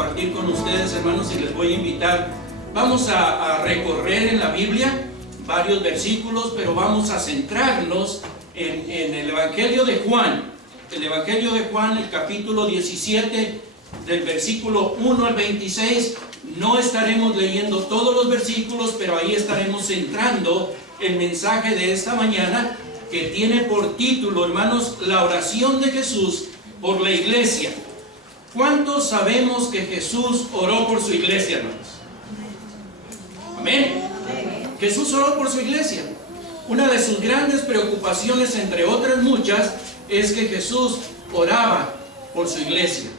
compartir con ustedes, hermanos, y les voy a invitar. Vamos a recorrer en la Biblia varios versículos, pero vamos a centrarnos en el Evangelio de Juan. El Evangelio de Juan, el capítulo 17, del versículo 1 al 26. No estaremos leyendo todos los versículos, pero ahí estaremos centrando el mensaje de esta mañana, que tiene por título, hermanos, la oración de Jesús por la iglesia. ¿Cuántos sabemos que Jesús oró por su iglesia, hermanos? Amén. Jesús oró por su iglesia. Una de sus grandes preocupaciones, entre otras muchas, es que Jesús oraba por su iglesia.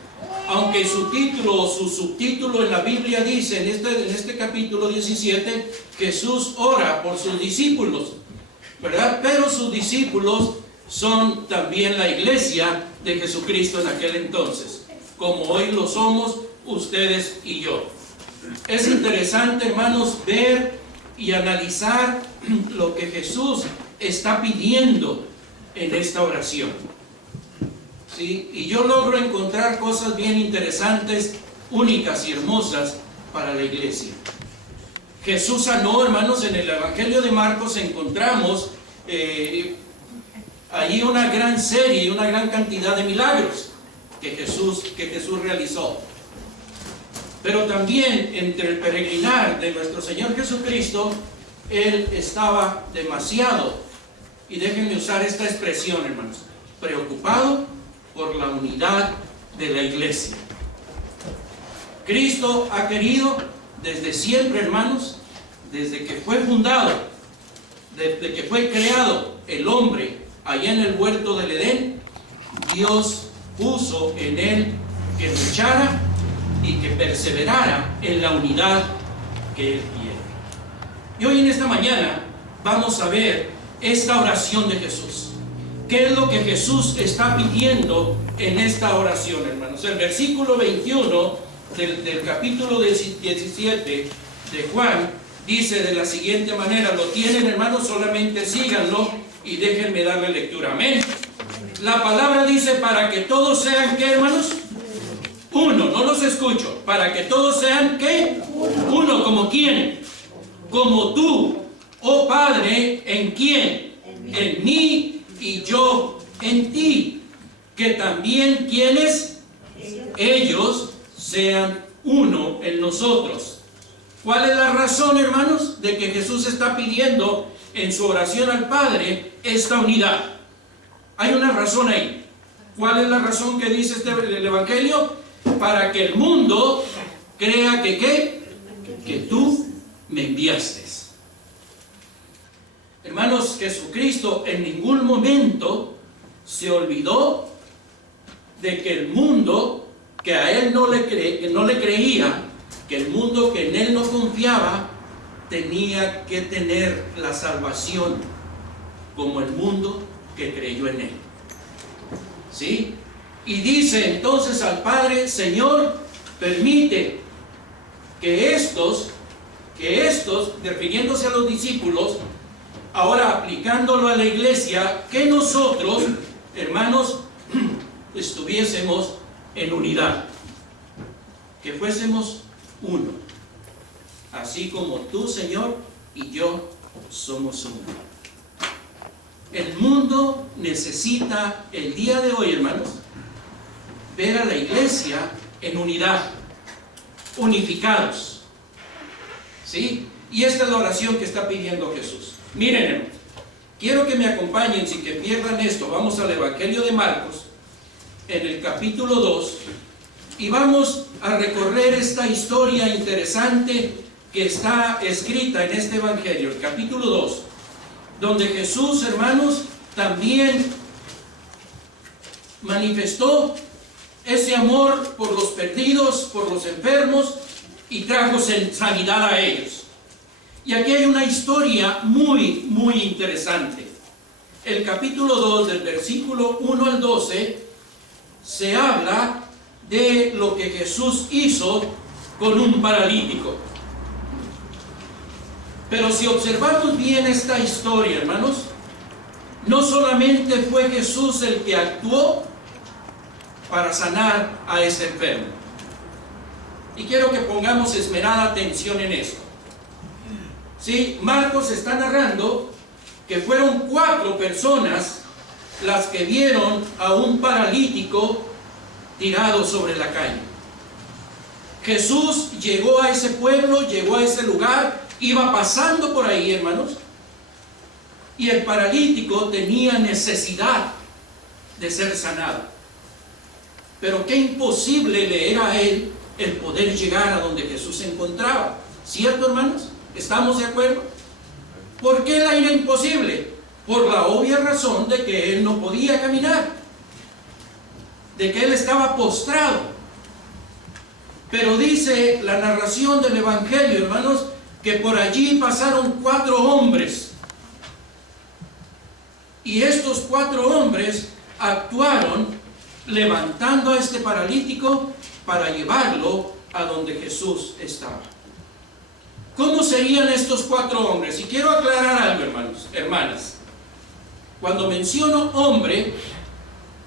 Aunque su título o su subtítulo en la Biblia dice, en este capítulo 17, Jesús ora por sus discípulos, ¿verdad? Pero sus discípulos son también la iglesia de Jesucristo en aquel entonces, como hoy lo somos ustedes y yo. Es interesante, hermanos, ver y analizar lo que Jesús está pidiendo en esta oración. ¿Sí? Y yo logro encontrar cosas bien interesantes, únicas y hermosas para la iglesia. Jesús sanó, hermanos. En el Evangelio de Marcos encontramos allí una gran serie, una gran cantidad de milagros que Jesús realizó. Pero también entre el peregrinar de nuestro Señor Jesucristo, Él estaba demasiado, y déjenme usar esta expresión, hermanos, preocupado por la unidad de la iglesia. Cristo ha querido desde siempre, hermanos, desde que fue fundado, desde que fue creado el hombre allá en el huerto del Edén, Dios puso en él que luchara y que perseverara en la unidad que Él quiere. Y hoy en esta mañana vamos a ver esta oración de Jesús. ¿Qué es lo que Jesús está pidiendo en esta oración, hermanos? El versículo 21 del capítulo 17 de Juan dice de la siguiente manera. Lo tienen, hermanos, solamente síganlo y déjenme darle lectura. Amén. La palabra dice: para que todos sean, ¿qué, hermanos? Uno. No los escucho. Para que todos sean, ¿qué? Uno. ¿Como quién? Como tú, oh Padre, ¿en quién? En mí y yo en ti. Que también, ¿quiénes? Ellos sean uno en nosotros. ¿Cuál es la razón, hermanos, de que Jesús está pidiendo en su oración al Padre esta unidad? Hay una razón ahí. ¿Cuál es la razón que dice el Evangelio? Para que el mundo crea que ¿qué? Que tú me enviaste. Hermanos, Jesucristo en ningún momento se olvidó de que el mundo que a Él no le creía, que el mundo que en Él no confiaba, tenía que tener la salvación como el mundo que creyó en Él. ¿Sí? Y dice entonces al Padre: Señor, permite que estos, refiriéndose a los discípulos, ahora aplicándolo a la iglesia, que nosotros, hermanos, estuviésemos en unidad, que fuésemos uno, así como tú, Señor, y yo somos uno. El mundo necesita el día de hoy, hermanos, ver a la iglesia en unidad, unificados. ¿Sí? Y esta es la oración que está pidiendo Jesús. Miren, hermanos, quiero que me acompañen sin que pierdan esto. Vamos al Evangelio de Marcos, en el capítulo 2, y vamos a recorrer esta historia interesante que está escrita en este Evangelio, el capítulo 2, donde Jesús, hermanos, también manifestó ese amor por los perdidos, por los enfermos, y trajo sanidad a ellos. Y aquí hay una historia muy, muy interesante. El capítulo 2, del versículo 1 al 12, se habla de lo que Jesús hizo con un paralítico. Pero si observamos bien esta historia, hermanos, no solamente fue Jesús el que actuó para sanar a ese enfermo. Y quiero que pongamos esmerada atención en esto. Sí, Marcos está narrando que fueron 4 personas las que vieron a un paralítico tirado sobre la calle. Jesús llegó a ese pueblo, llegó a ese lugar, iba pasando por ahí, hermanos, y el paralítico tenía necesidad de ser sanado. Pero qué imposible le era a él el poder llegar a donde Jesús se encontraba. ¿Cierto, hermanos? ¿Estamos de acuerdo? ¿Por qué le era imposible? Por la obvia razón de que él no podía caminar, de que él estaba postrado. Pero dice la narración del Evangelio, hermanos, que por allí pasaron 4 hombres. Y estos 4 hombres actuaron levantando a este paralítico para llevarlo a donde Jesús estaba. ¿Cómo serían estos 4 hombres? Y quiero aclarar algo, hermanos, hermanas. Cuando menciono hombre,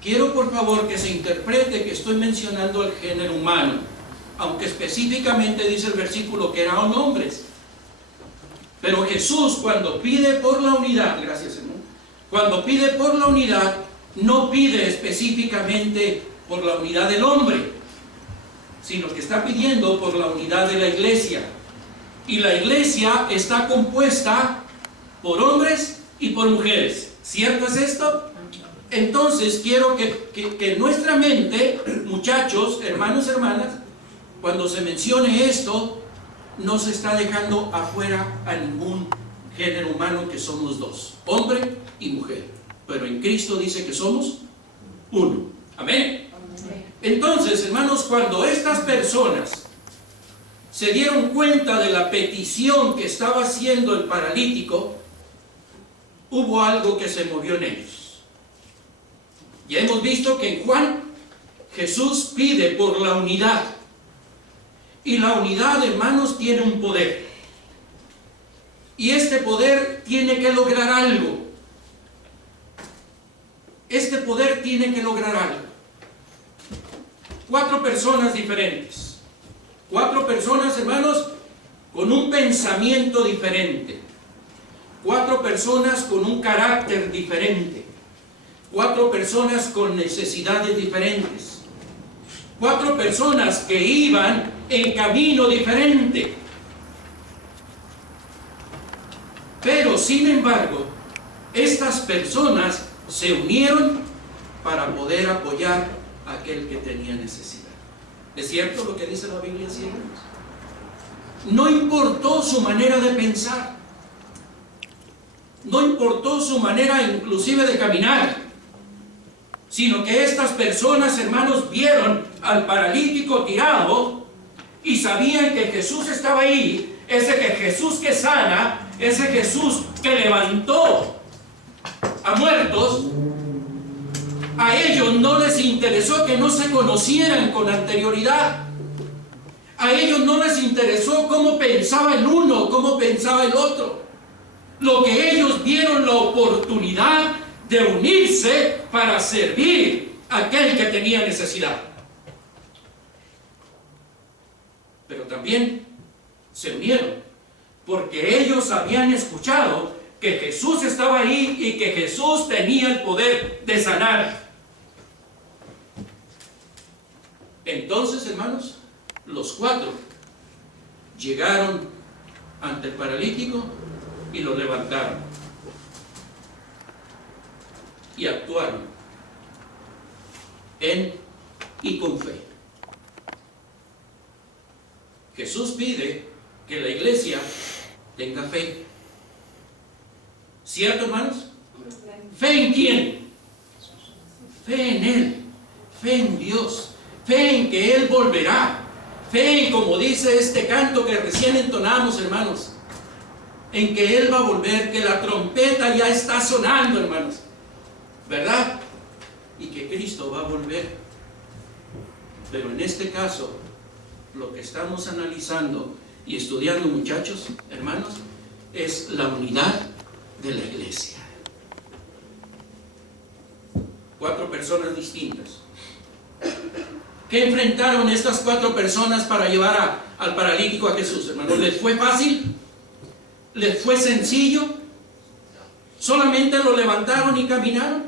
quiero por favor que se interprete que estoy mencionando al género humano, aunque específicamente dice el versículo que eran hombres. Pero Jesús, cuando pide por la unidad, gracias, hermano, cuando pide por la unidad, no pide específicamente por la unidad del hombre, sino que está pidiendo por la unidad de la iglesia. Y la iglesia está compuesta por hombres y por mujeres. ¿Cierto es esto? Entonces quiero que nuestra mente, muchachos, hermanos, hermanas, cuando se mencione esto, no se está dejando afuera a ningún género humano, que somos 2, hombre y mujer. Pero en Cristo dice que somos uno. Amén. Entonces, hermanos, cuando estas personas se dieron cuenta de la petición que estaba haciendo el paralítico, hubo algo que se movió en ellos. Ya hemos visto que en Juan, Jesús pide por la unidad. Y la unidad, hermanos, tiene un poder. Y este poder tiene que lograr algo. Este poder tiene que lograr algo. 4 personas diferentes. 4 personas, hermanos, con un pensamiento diferente. 4 personas con un carácter diferente. 4 personas con necesidades diferentes. 4 personas que iban en camino diferente. Pero, sin embargo, estas personas se unieron para poder apoyar a aquel que tenía necesidad. ¿Es cierto lo que dice la Biblia, sí, hermanos? No importó su manera de pensar. No importó su manera inclusive de caminar, sino que estas personas, hermanos, vieron al paralítico tirado y sabían que Jesús estaba ahí, ese que Jesús que sana, ese Jesús que levantó a muertos. A ellos no les interesó que no se conocieran con anterioridad. A ellos no les interesó cómo pensaba el uno, cómo pensaba el otro. Lo que ellos vieron la oportunidad de unirse para servir a aquel que tenía necesidad. Pero también se unieron porque ellos habían escuchado que Jesús estaba ahí y que Jesús tenía el poder de sanar. Entonces, hermanos, los 4 llegaron ante el paralítico y lo levantaron y actuaron en y con fe. Jesús pide que la iglesia tenga fe. ¿Cierto, hermanos? ¿Fe en quién? Fe en Él, fe en Dios, fe en que Él volverá, fe en, como dice este canto que recién entonamos, hermanos, en que Él va a volver, que la trompeta ya está sonando, hermanos, ¿verdad? Y que Cristo va a volver. Pero en este caso, lo que estamos analizando y estudiando, muchachos, hermanos, es la unidad de la iglesia. 4 personas distintas. ¿Qué enfrentaron estas 4 personas para llevar al paralítico a Jesús, hermanos? ¿Les fue fácil? ¿Les fue sencillo? ¿Solamente lo levantaron y caminaron?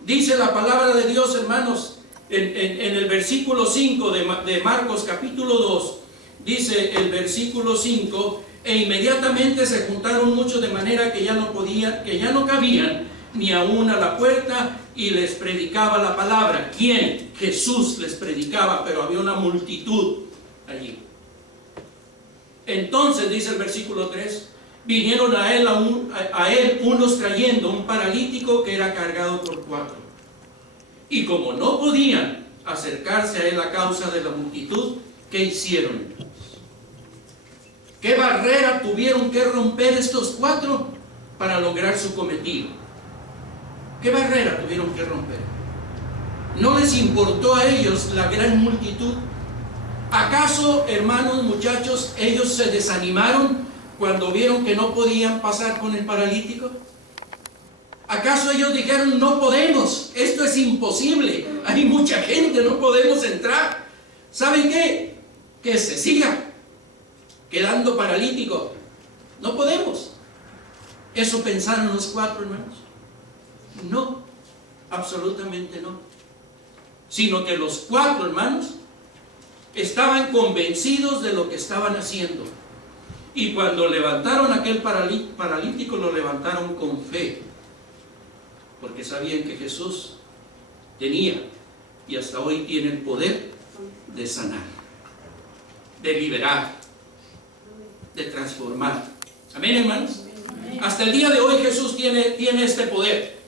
Dice la palabra de Dios, hermanos, en el versículo 5 de Marcos capítulo 2, dice el versículo 5, e inmediatamente se juntaron muchos de manera que ya no cabían ni aún a la puerta, y les predicaba la palabra. ¿Quién? Jesús les predicaba, pero había una multitud allí. Entonces, dice el versículo 3, vinieron a él unos trayendo un paralítico que era cargado por 4. Y como no podían acercarse a él a causa de la multitud, ¿qué hicieron? ¿Qué barrera tuvieron que romper estos 4 para lograr su cometido? ¿Qué barrera tuvieron que romper? ¿No les importó a ellos la gran multitud? ¿Acaso, hermanos, muchachos, ellos se desanimaron cuando vieron que no podían pasar con el paralítico? ¿Acaso ellos dijeron, no podemos, esto es imposible, hay mucha gente, no podemos entrar? ¿Saben qué? Que se siga quedando paralítico. No podemos. ¿Eso pensaron los 4 hermanos? No, absolutamente no. Sino que los 4 hermanos estaban convencidos de lo que estaban haciendo. Y cuando levantaron aquel paralítico, lo levantaron con fe. Porque sabían que Jesús tenía y hasta hoy tiene el poder de sanar, de liberar, de transformar. Amén, hermanos. Hasta el día de hoy Jesús tiene este poder.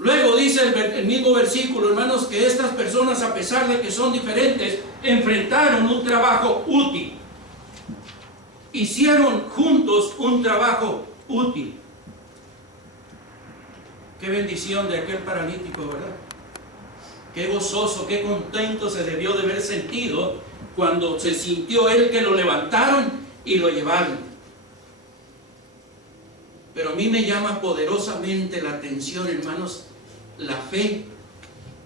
Luego dice el mismo versículo, hermanos, que estas personas, a pesar de que son diferentes, enfrentaron un trabajo útil. Hicieron juntos un trabajo útil. Qué bendición de aquel paralítico, ¿verdad? Qué gozoso, qué contento se debió de haber sentido cuando se sintió él que lo levantaron y lo llevaron. Pero a mí me llama poderosamente la atención, hermanos, la fe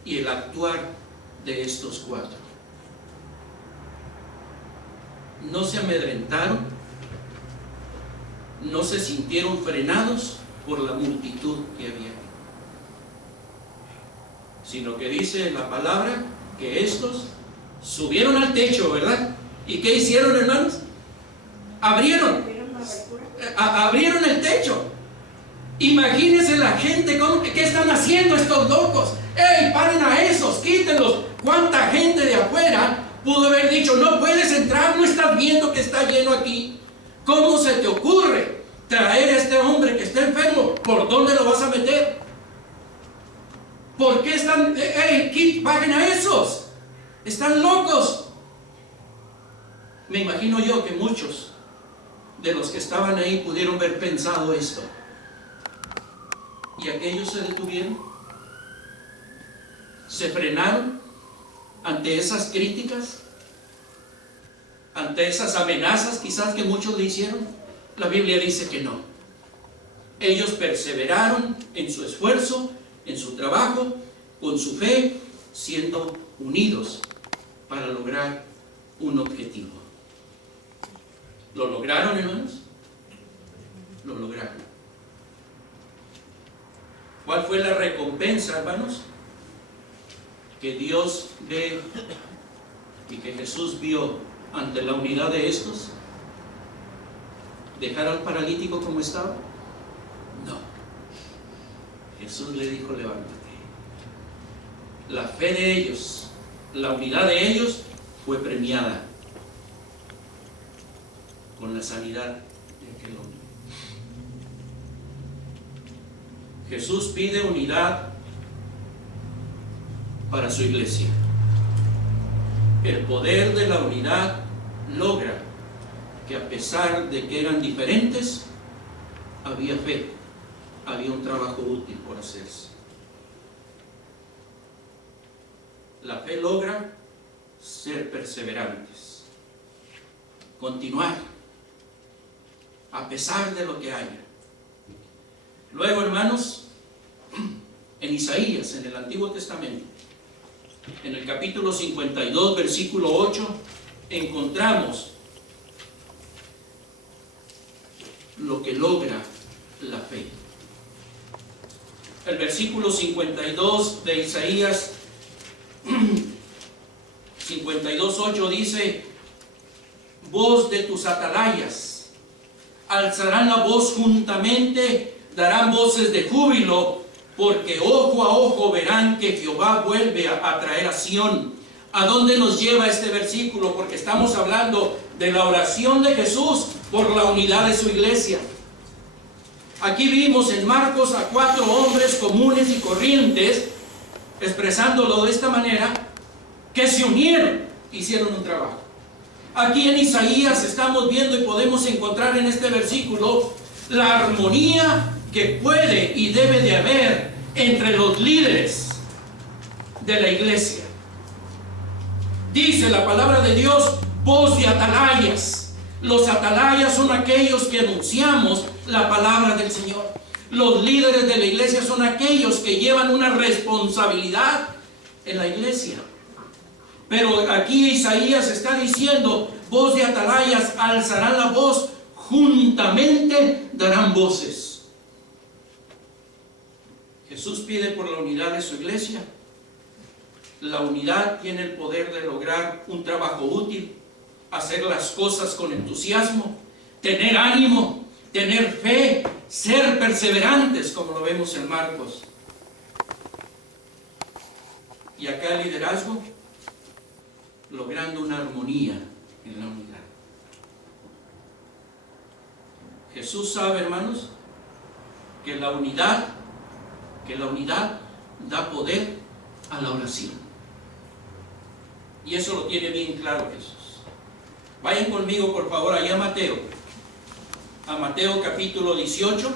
y el actuar de estos 4. No se amedrentaron, no se sintieron frenados por la multitud que había, sino que dice la palabra que estos subieron al techo, ¿verdad? ¿Y qué hicieron, hermanos? Abrieron el techo. Imagínense la gente, ¿qué están haciendo estos locos? ¡Ey, paren a esos, quítenlos! ¿Cuánta gente de afuera pudo haber dicho, no puedes entrar, no estás viendo que está lleno aquí? ¿Cómo se te ocurre traer a este hombre que está enfermo? ¿Por dónde lo vas a meter? ¿Por qué están, bajen a esos? Están locos. Me imagino yo que muchos de los que estaban ahí pudieron haber pensado esto. Y aquellos se detuvieron, se frenaron ante esas críticas, ante esas amenazas quizás que muchos le hicieron. La Biblia dice que no. Ellos perseveraron en su esfuerzo, en su trabajo, con su fe, siendo unidos para lograr un objetivo. ¿Lo lograron, hermanos? Lo lograron. ¿Cuál fue la recompensa, hermanos? Que Dios ve y que Jesús vio ante la unidad de estos. ¿Dejar al paralítico como estaba? No. Jesús le dijo, levántate. La fe de ellos, la unidad de ellos fue premiada con la sanidad de aquel hombre. Jesús pide unidad para su iglesia. El poder de la unidad logra que, a pesar de que eran diferentes, había fe, había un trabajo útil por hacerse. La fe logra ser perseverantes, continuar a pesar de lo que haya. Luego, hermanos, en Isaías, en el Antiguo Testamento, en el capítulo 52, versículo 8, encontramos lo que logra la fe. El versículo 52 de Isaías 52:8 dice: voz de tus atalayas, alzarán la voz juntamente, darán voces de júbilo, porque ojo a ojo verán que Jehová vuelve a traer a Sión. ¿A dónde nos lleva este versículo? Porque estamos hablando de la oración de Jesús por la unidad de su iglesia. Aquí vimos en Marcos a 4 hombres comunes y corrientes, expresándolo de esta manera, que se unieron, hicieron un trabajo. Aquí en Isaías estamos viendo y podemos encontrar en este versículo la armonía que puede y debe de haber entre los líderes de la iglesia. Dice la palabra de Dios, voz de atalayas. Los atalayas son aquellos que anunciamos la palabra del Señor. Los líderes de la iglesia son aquellos que llevan una responsabilidad en la iglesia. Pero aquí Isaías está diciendo, voz de atalayas, alzarán la voz, juntamente darán voces. Jesús pide por la unidad de su iglesia. La unidad tiene el poder de lograr un trabajo útil, hacer las cosas con entusiasmo, tener ánimo, tener fe, ser perseverantes, como lo vemos en Marcos. Y acá el liderazgo, logrando una armonía en la unidad. Jesús sabe, hermanos, que la unidad da poder a la oración. Y eso lo tiene bien claro Jesús. Vayan conmigo, por favor, allá a Mateo capítulo 18.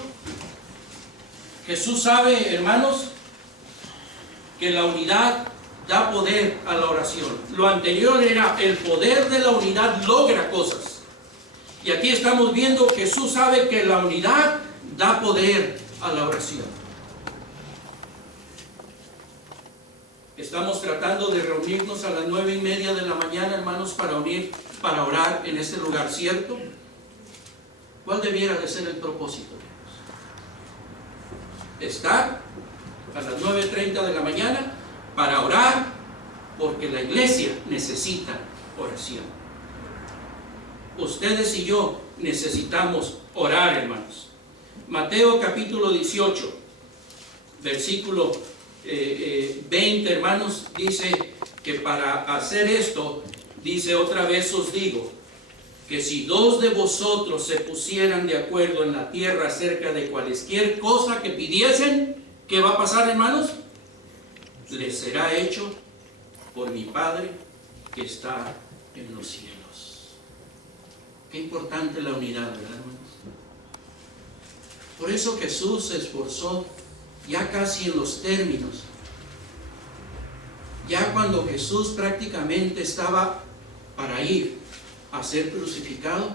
Jesús sabe, hermanos, que la unidad da poder a la oración. Lo anterior era el poder de la unidad logra cosas. Y aquí estamos viendo que Jesús sabe que la unidad da poder a la oración. Estamos tratando de reunirnos a las 9:30 de la mañana, hermanos, para orar en este lugar, ¿cierto? ¿Cuál debiera de ser el propósito? Estar a las 9:30 de la mañana para orar, porque la iglesia necesita oración. Ustedes y yo necesitamos orar, hermanos. Mateo capítulo 18, versículo 20, hermanos, dice que para hacer esto, dice: otra vez os digo, que si 2 de vosotros se pusieran de acuerdo en la tierra acerca de cualquier cosa que pidiesen, ¿qué va a pasar, hermanos? Les será hecho por mi Padre que está en los cielos. Qué importante la unidad, ¿verdad, hermanos? Por eso Jesús se esforzó, ya casi en los términos, ya cuando Jesús prácticamente estaba para ir a ser crucificado.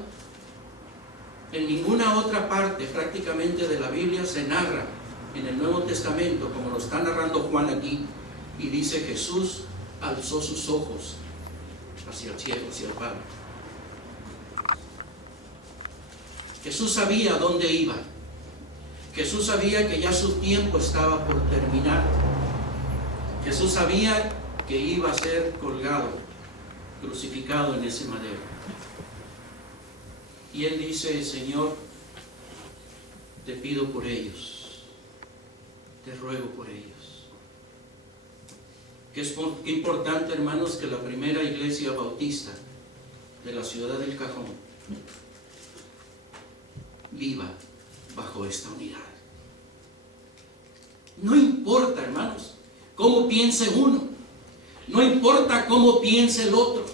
En ninguna otra parte prácticamente de la Biblia se narra en el Nuevo Testamento como lo está narrando Juan aquí, y dice: Jesús alzó sus ojos hacia el cielo, hacia el Padre. Jesús sabía dónde iba. Jesús sabía que ya su tiempo estaba por terminar. Jesús sabía que iba a ser colgado, crucificado en ese madero. Y él dice: Señor, te pido por ellos, te ruego por ellos. Qué importante, hermanos, que la primera iglesia bautista de la ciudad del Cajón viva bajo esta unidad. No importa, hermanos, cómo piense uno, no importa cómo piense el otro,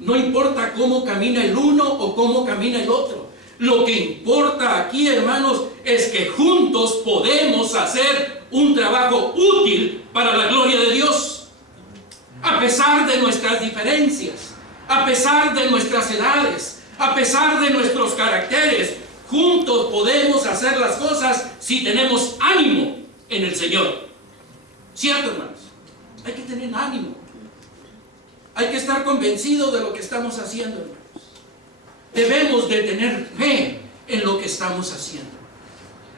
no importa cómo camina el uno o cómo camina el otro. Lo que importa aquí, hermanos, es que juntos podemos hacer un trabajo útil para la gloria de Dios. A pesar de nuestras diferencias, a pesar de nuestras edades, a pesar de nuestros caracteres, juntos podemos hacer las cosas si tenemos ánimo en el Señor. ¿Cierto, hermanos? Hay que tener ánimo. Hay que estar convencidos de lo que estamos haciendo, hermanos. Debemos de tener fe en lo que estamos haciendo.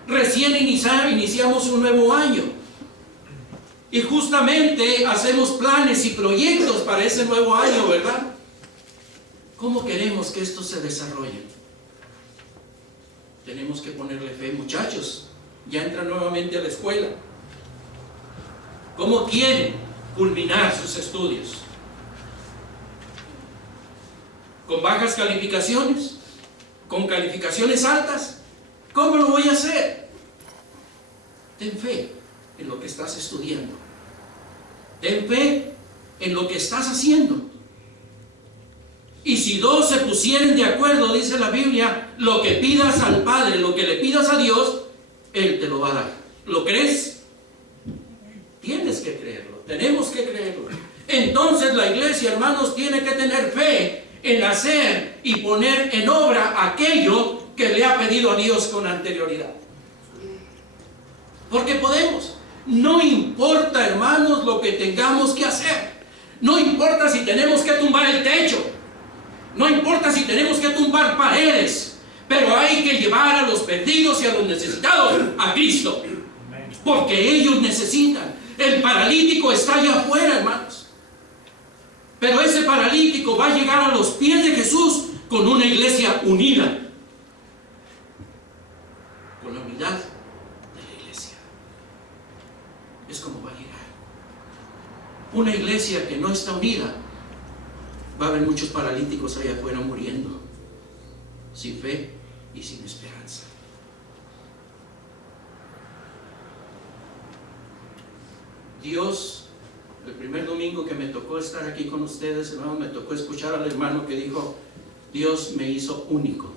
Recién iniciamos un nuevo año. Y justamente hacemos planes y proyectos para ese nuevo año, ¿verdad? ¿Cómo queremos que esto se desarrolle? Tenemos que ponerle fe, muchachos. Ya entran nuevamente a la escuela. ¿Cómo quieren culminar sus estudios? ¿Con bajas calificaciones? ¿Con calificaciones altas? ¿Cómo lo voy a hacer? Ten fe en lo que estás estudiando. Ten fe en lo que estás haciendo. Y si dos se pusieren de acuerdo, dice la Biblia, lo que pidas al Padre, lo que le pidas a Dios, Él te lo va a dar. ¿Lo crees? Tienes que creerlo, tenemos que creerlo. Entonces la iglesia, hermanos, tiene que tener fe en hacer y poner en obra aquello que le ha pedido a Dios con anterioridad. Porque podemos. No importa, hermanos, lo que tengamos que hacer. No importa si tenemos que tumbar el techo. No importa si tenemos que tumbar paredes. Pero hay que llevar a los perdidos y a los necesitados a Cristo. Porque ellos necesitan. El paralítico está allá afuera, hermanos. Pero ese paralítico va a llegar a los pies de Jesús con una iglesia unida. Con la unidad de la iglesia. Es como va a llegar. Una iglesia que no está unida, va a haber muchos paralíticos allá afuera muriendo, sin fe y sin esperanza. Dios, el primer domingo que me tocó estar aquí con ustedes, hermanos, me tocó escuchar al hermano que dijo: Dios me hizo único.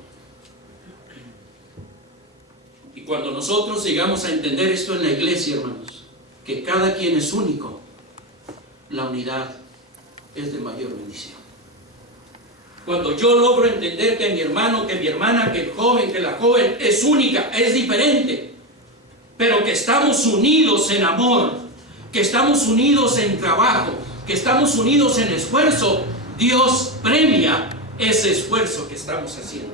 Y cuando nosotros llegamos a entender esto en la iglesia, hermanos, que cada quien es único, la unidad es de mayor bendición. Cuando yo logro entender que mi hermano, que mi hermana, que el joven, que la joven es única, es diferente, pero que estamos unidos en amor, que estamos unidos en trabajo, que estamos unidos en esfuerzo, Dios premia ese esfuerzo que estamos haciendo.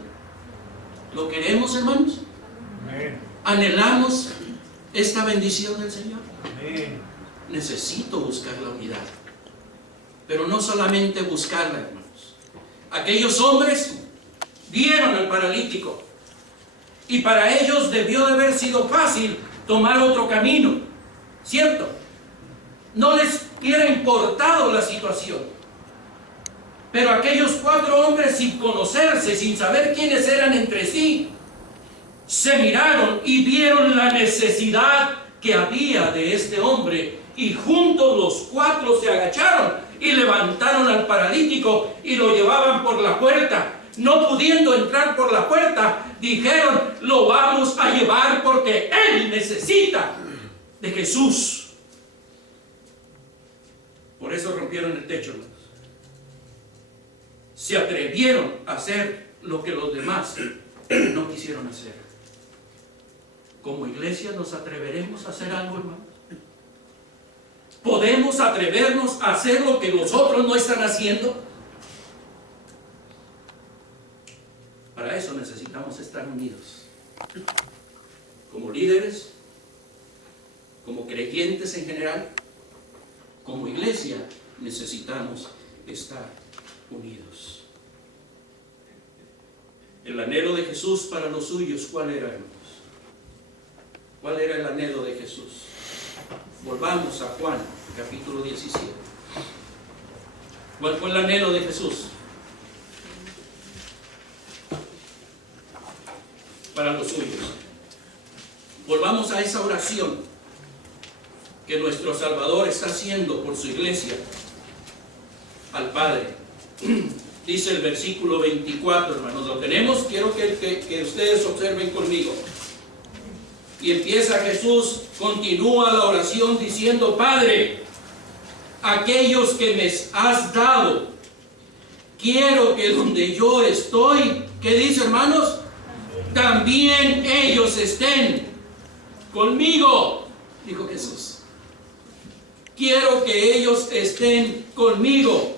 ¿Lo queremos, hermanos? Amén. ¿Anhelamos esta bendición del Señor? Amén. Necesito buscar la unidad, pero no solamente buscarla, hermanos. Aquellos hombres vieron al paralítico y para ellos debió de haber sido fácil tomar otro camino, ¿cierto? No les hubiera importado la situación. Pero aquellos 4 hombres, sin conocerse, sin saber quiénes eran entre sí, se miraron y vieron la necesidad que había de este hombre, y juntos los 4 se agacharon y levantaron al paralítico y lo llevaban por la puerta. No pudiendo entrar por la puerta, dijeron: lo vamos a llevar porque él necesita de Jesús. Por eso rompieron el techo, hermanos. Se atrevieron a hacer lo que los demás no quisieron hacer. Como iglesia, ¿nos atreveremos a hacer algo, hermanos? ¿Podemos atrevernos a hacer lo que los otros no están haciendo? Para eso necesitamos estar unidos. Como líderes, como creyentes en general, como iglesia, necesitamos estar unidos. El anhelo de Jesús para los suyos, ¿cuál era, hermanos? ¿Cuál era el anhelo de Jesús? Volvamos a Juan, capítulo 17. ¿Cuál fue el anhelo de Jesús para los suyos? Volvamos a esa oración que nuestro Salvador está haciendo por su iglesia al Padre. Dice el versículo 24, hermanos, ¿lo tenemos? Quiero que ustedes observen conmigo. Y empieza Jesús, continúa la oración diciendo: Padre, aquellos que me has dado, quiero que donde yo estoy, ¿qué dice, hermanos? También ellos estén conmigo, dijo Jesús. Quiero que ellos estén conmigo.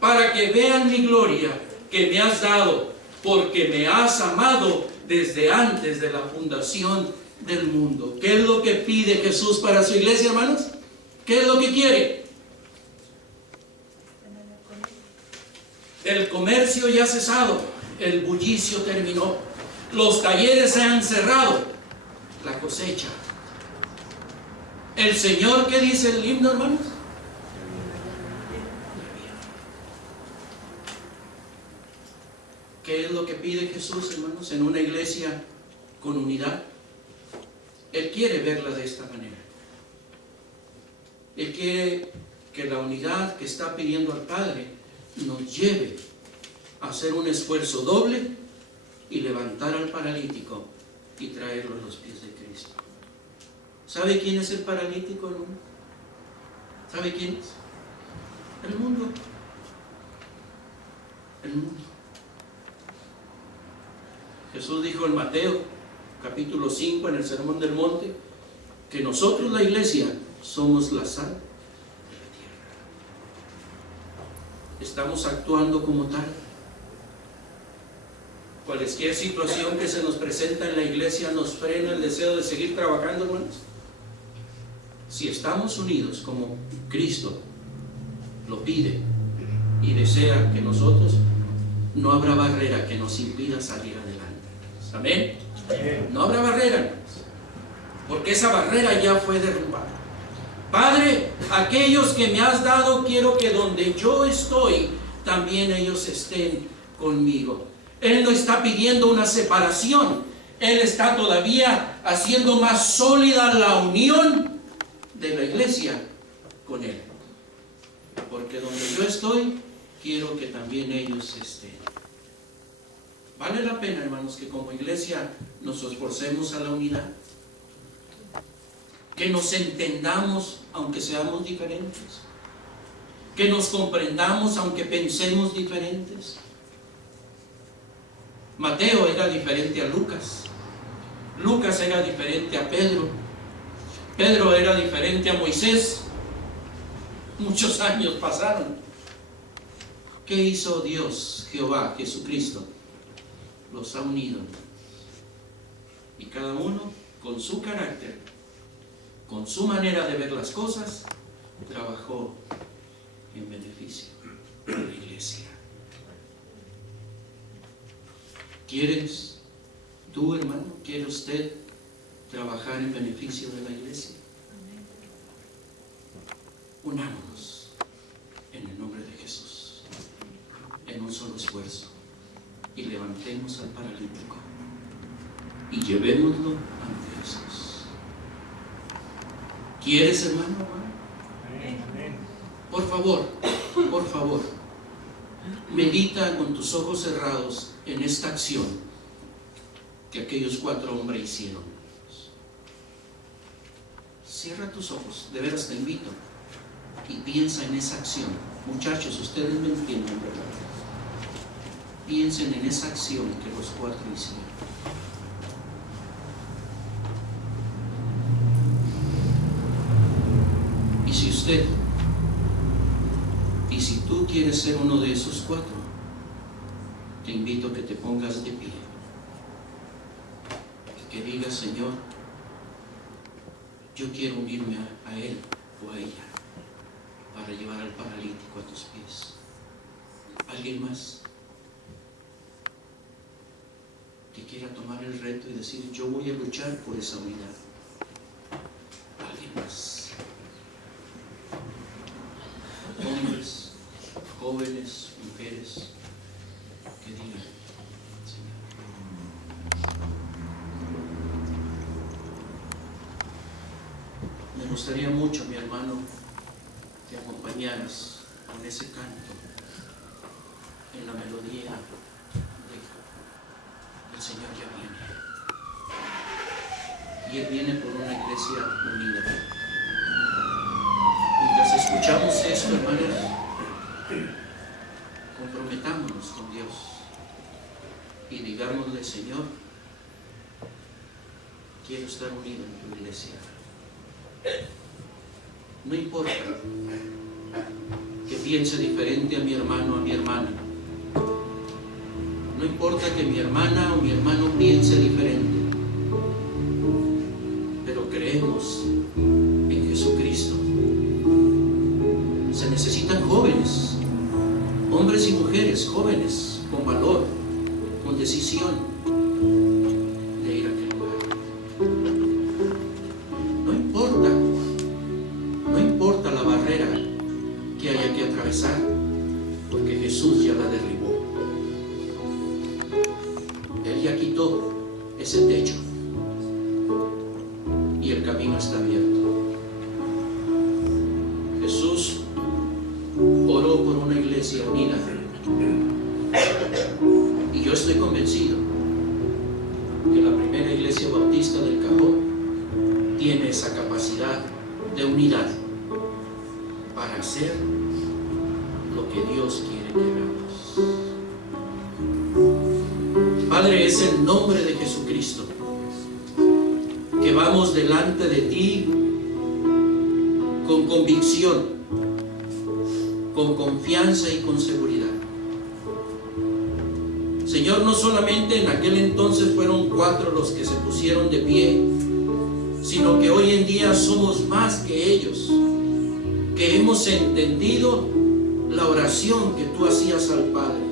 para que vean mi gloria que me has dado, porque me has amado desde antes de la fundación del mundo. ¿Qué es lo que pide Jesús para su iglesia, hermanos? ¿Qué es lo que quiere? El comercio ya ha cesado, el bullicio terminó, los talleres se han cerrado, la cosecha. El Señor, ¿qué dice el himno, hermanos? ¿Qué es lo que pide Jesús, hermanos, en una iglesia con unidad? Él quiere verla de esta manera. Él quiere que la unidad que está pidiendo al Padre nos lleve a hacer un esfuerzo doble y levantar al paralítico y traerlo a los pies de Cristo. ¿Sabe quién es el paralítico, hermano? ¿Sabe quién es? El mundo. El mundo. Jesús dijo en Mateo capítulo 5 en el Sermón del Monte que nosotros, la iglesia, somos la sal de la tierra. Estamos actuando como tal. Cualquier situación que se nos presenta en la iglesia nos frena el deseo de seguir trabajando, hermanos. Si estamos unidos como Cristo lo pide y desea que nosotros, no habrá barrera que nos impida salir adelante. Amén. No habrá barrera, hermanos, porque esa barrera ya fue derrumbada. Padre, aquellos que me has dado, quiero que donde yo estoy, también ellos estén conmigo. Él no está pidiendo una separación. Él está todavía haciendo más sólida la unión de la iglesia con Él. Porque donde yo estoy, quiero que también ellos estén. Vale la pena, hermanos, que como iglesia nos esforcemos a la unidad. Que nos entendamos aunque seamos diferentes. Que nos comprendamos aunque pensemos diferentes. Mateo era diferente a Lucas. Lucas era diferente a Pedro. Pedro era diferente a Moisés. Muchos años pasaron. ¿Qué hizo Dios, Jehová, Jesucristo? Los ha unido. Y cada uno, con su carácter, con su manera de ver las cosas, trabajó en beneficio de la iglesia. ¿Quieres tú, hermano? ¿Quiere usted trabajar en beneficio de la iglesia? Unámonos en el nombre de Jesús, en un solo esfuerzo, y levantemos al paralítico y llevémoslo ante Jesús. ¿Quieres, hermano? Por favor, medita con tus ojos cerrados en esta acción que aquellos 4 hombres hicieron. Cierra tus ojos, de veras te invito, y piensa en esa acción. Muchachos, ustedes me entienden, ¿verdad? Piensen en esa acción que los 4 hicieron. Y si usted, y si tú quieres ser uno de esos 4, te invito a que te pongas de pie y que digas: Señor, yo quiero unirme a él o a ella para llevar al paralítico a tus pies. ¿Alguien más que quiera tomar el reto y decir: yo voy a luchar por esa unidad? ¿Alguien más? Hombres, jóvenes, mujeres, que digan: Señor. Me gustaría mucho, mi hermano, que acompañaras con ese canto en la melodía de El Señor ya viene. Y Él viene por una iglesia unida. Mientras escuchamos esto, hermanos, comprometámonos con Dios y digámosle: Señor, quiero estar unido en tu iglesia. No importa que piense diferente a mi hermano, a mi hermana. No importa que mi hermana o mi hermano piense diferente, pero creemos en Jesucristo. Se necesitan jóvenes, hombres y mujeres jóvenes, con valor, con decisión de ir a aquel lugar. No importa la barrera que haya que atravesar, porque Jesús ya la derribó. Él ya quitó ese techo y el camino está abierto. Jesús oró por una iglesia unida, y yo estoy convencido que la primera iglesia bautista del Cajón tiene esa capacidad de unidad para hacer lo que Dios quiere que hagamos. Padre, es el nombre de Jesucristo que vamos delante de ti con convicción, con confianza y con seguridad. Señor, no solamente en aquel entonces fueron 4 los que se pusieron de pie, sino que hoy en día somos más que ellos, que hemos entendido la oración que tú hacías al Padre,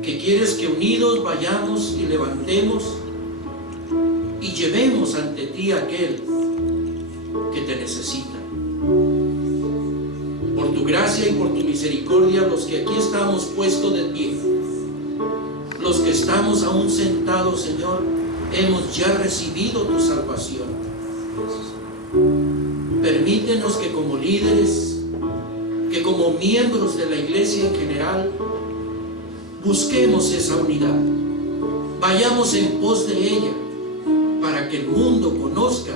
que quieres que unidos vayamos y levantemos y llevemos ante ti a aquel que te necesita. Por tu gracia y por tu misericordia, los que aquí estamos puestos de pie, los que estamos aún sentados, Señor, hemos ya recibido tu salvación. Permítenos que como líderes, que como miembros de la iglesia en general, busquemos esa unidad, vayamos en pos de ella, para que el mundo conozca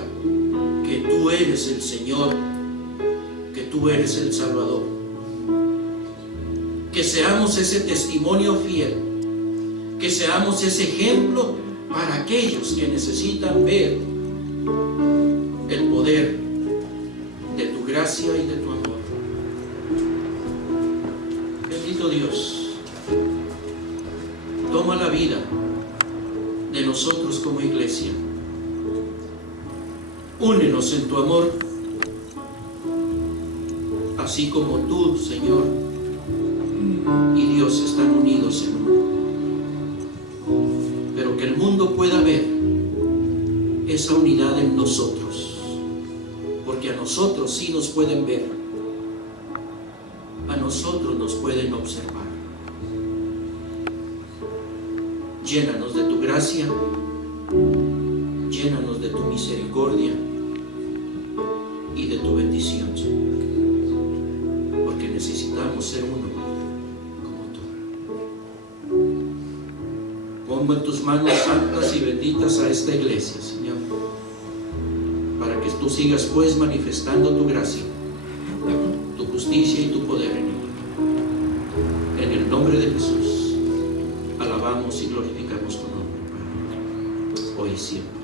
que tú eres el Señor, que tú eres el Salvador. Que seamos ese testimonio fiel, que seamos ese ejemplo para aquellos que necesitan ver el poder de tu gracia y de tu amor. Bendito Dios, toma la vida de nosotros como iglesia. Únenos en tu amor, así como tú, Señor, y Dios están unidos en uno. Pero que el mundo pueda ver esa unidad en nosotros, porque a nosotros sí nos pueden ver, a nosotros nos pueden observar. Llénanos de tu gracia, llénanos de tu misericordia y de tu bendición, porque necesitamos ser uno como tú. Pongo en tus manos santas y benditas a esta iglesia, Señor, para que tú sigas pues manifestando tu gracia, tu justicia y tu poder en ella. En el nombre de Jesús alabamos y glorificamos tu nombre, Padre, hoy y siempre.